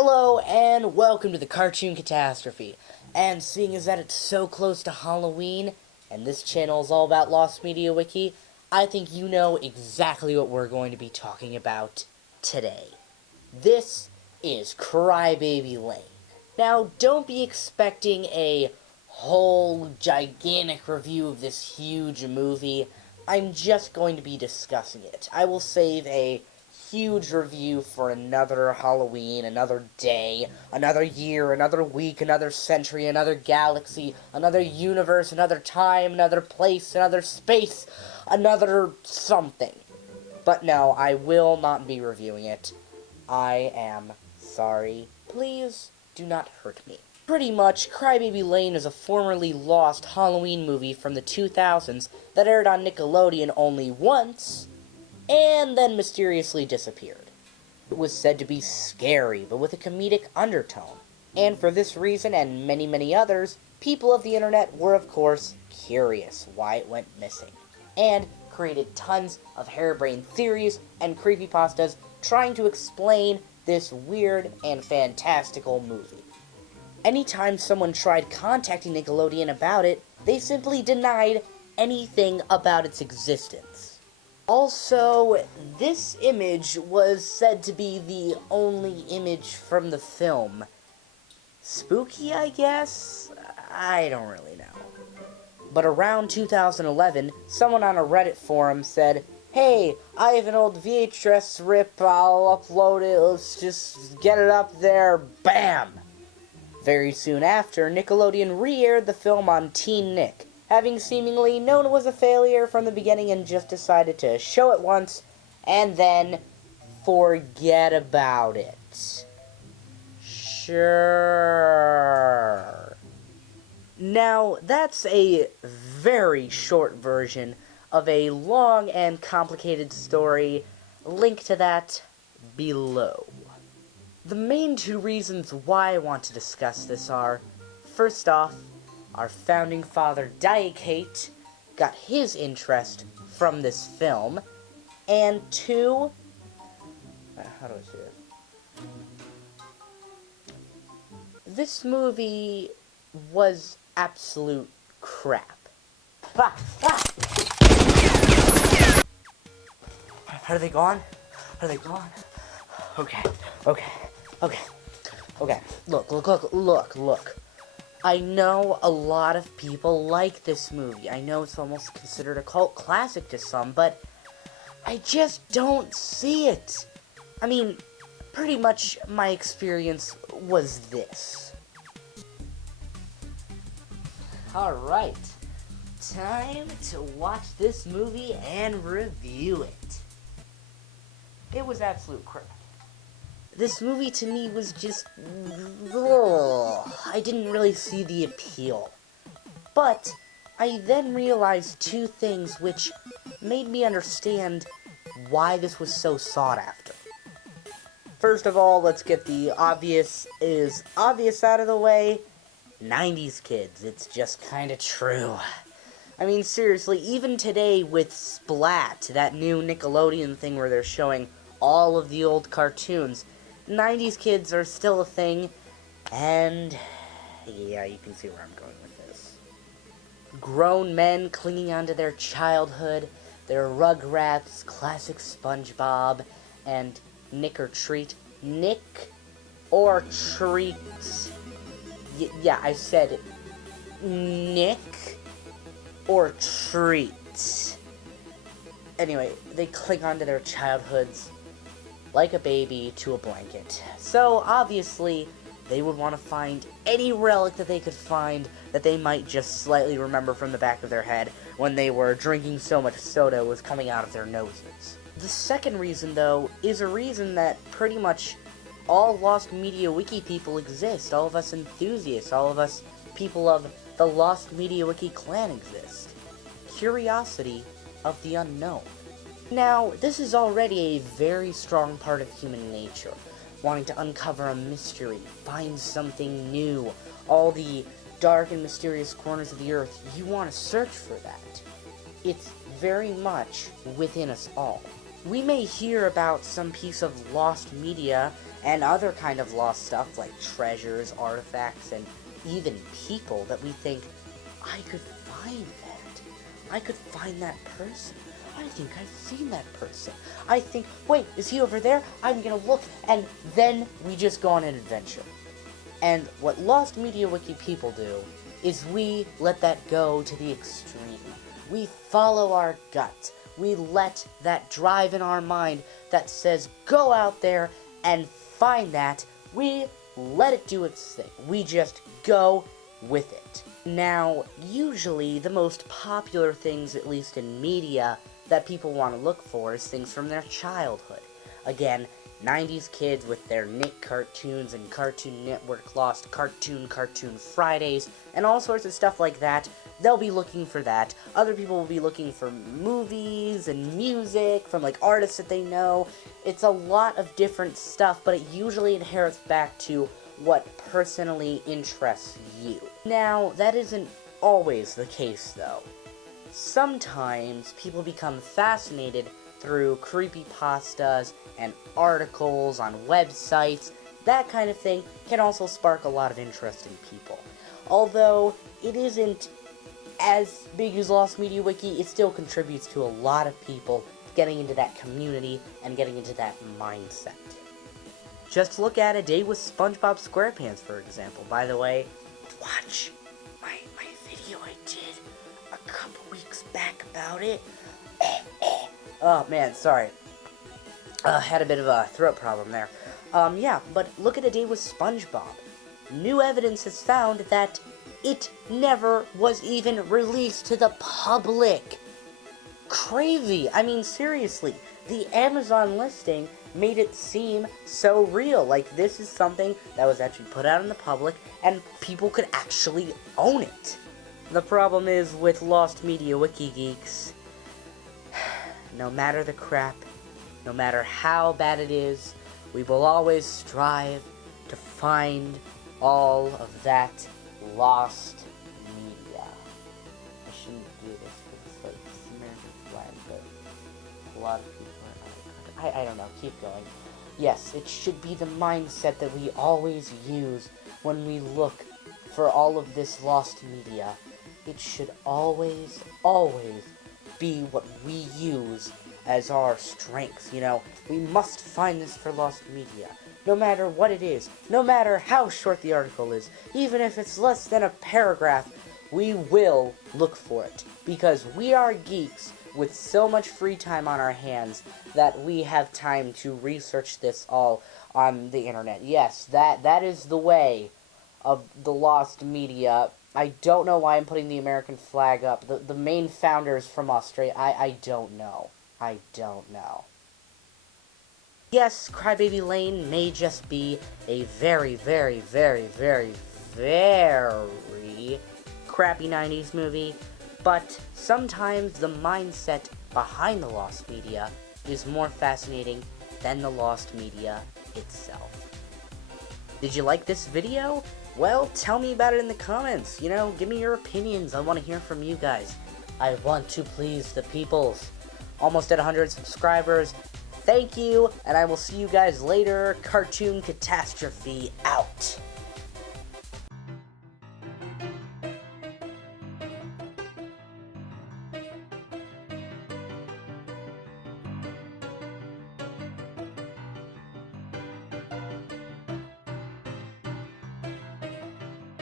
Hello and welcome to the Cartoon Catastrophe. And seeing as that it's so close to Halloween, and this channel is all about Lost Media Wiki, I think you know exactly what we're going to be talking about today. This is Crybaby Lane. Now, don't be expecting a whole gigantic review of this huge movie. I'm just going to be discussing it. I will save a huge review for another Halloween, another day, another year, another week, another century, another galaxy, another universe, another time, another place, another space, another something. But no, I will not be reviewing it. I am sorry. Please do not hurt me. Pretty much, Crybaby Lane is a formerly lost Halloween movie from the 2000s that aired on Nickelodeon only once, and then mysteriously disappeared. It was said to be scary, but with a comedic undertone. And for this reason, and many, many others, people of the internet were, of course, curious why it went missing, and created tons of harebrained theories and creepypastas trying to explain this weird and fantastical movie. Anytime someone tried contacting Nickelodeon about it, they simply denied anything about its existence. Also, this image was said to be the only image from the film. Spooky, I guess? I don't really know. But around 2011, someone on a Reddit forum said, "Hey, I have an old VHS rip, I'll upload it, let's just get it up there, bam!" Very soon after, Nickelodeon re-aired the film on Teen Nick, having seemingly known it was a failure from the beginning and just decided to show it once, and then forget about it. Sure. Now, that's a very short version of a long and complicated story. Link to that below. The main two reasons why I want to discuss this are, first off, our founding father, Diacate, got his interest from this film, and two, how do I say it? This movie was absolute crap. Are they gone? Are they gone? Okay. Look. I know a lot of people like this movie. I know it's almost considered a cult classic to some, but I just don't see it. I mean, pretty much my experience was this. Alright, time to watch this movie and review it. It was absolute crap. This movie to me was just, I didn't really see the appeal. But I then realized two things which made me understand why this was so sought after. First of all, let's get the obvious out of the way. 90s kids, it's just kinda true. I mean, seriously, even today with Splat, that new Nickelodeon thing where they're showing all of the old cartoons, 90s kids are still a thing, and yeah, you can see where I'm going with this. Grown men clinging onto their childhood, their Rugrats, classic SpongeBob, and Nick or Treat. Nick or Treat. Yeah, I said Nick or Treat. Anyway, they cling onto their childhoods like a baby to a blanket. So, obviously, they would want to find any relic that they could find that they might just slightly remember from the back of their head when they were drinking so much soda was coming out of their noses. The second reason, though, is a reason that pretty much all Lost Media Wiki people exist. All of us enthusiasts, all of us people of the Lost Media Wiki clan exist. Curiosity of the unknown. Now, this is already a very strong part of human nature, wanting to uncover a mystery, find something new, all the dark and mysterious corners of the earth, you want to search for that. It's very much within us all. We may hear about some piece of lost media and other kind of lost stuff like treasures, artifacts, and even people that we think, I could find that. I could find that person. I think I've seen that person. I think, wait, is he over there? I'm gonna look, and then we just go on an adventure. And what Lost Media Wiki people do is we let that go to the extreme. We follow our gut. We let that drive in our mind that says, go out there and find that. We let it do its thing. We just go with it. Now, usually the most popular things, at least in media, that people want to look for is things from their childhood. Again, 90s kids with their Nick cartoons and Cartoon Network Lost Cartoon Fridays, and all sorts of stuff like that. They'll be looking for that. Other people will be looking for movies and music from, like, artists that they know. It's a lot of different stuff, but it usually inherits back to what personally interests you. Now, that isn't always the case, though. Sometimes people become fascinated through creepypastas and articles on websites. That kind of thing can also spark a lot of interest in people. Although it isn't as big as Lost Media Wiki, it still contributes to a lot of people getting into that community and getting into that mindset. Just look at A Day with SpongeBob SquarePants, for example. By the way, watch my video I did a couple weeks back about it. Oh man, sorry. Had a bit of a throat problem there. Yeah, but look at A Day with SpongeBob. New evidence has found that it never was even released to the public. Crazy. I mean, seriously. The Amazon listing made it seem so real. Like, this is something that was actually put out in the public, and people could actually own it. The problem is with Lost Media Wiki geeks, no matter the crap, no matter how bad it is, we will always strive to find all of that lost media. I shouldn't do this because it's like this American flag, but a lot of people are not. I don't know, keep going. Yes, it should be the mindset that we always use when we look for all of this lost media. It should always, always be what we use as our strength, you know. We must find this for lost media. No matter what it is, no matter how short the article is, even if it's less than a paragraph, we will look for it. Because we are geeks with so much free time on our hands that we have time to research this all on the internet. Yes, that is the way of the lost media. I don't know why I'm putting the American flag up. The main founders from Australia, I don't know. I don't know. Yes, Crybaby Lane may just be a very, very, very, very, very crappy 90s movie, but sometimes the mindset behind the lost media is more fascinating than the lost media itself. Did you like this video? Well, tell me about it in the comments. You know, give me your opinions. I want to hear from you guys. I want to please the peoples. Almost at 100 subscribers. Thank you, and I will see you guys later. Cartoon Catastrophe out.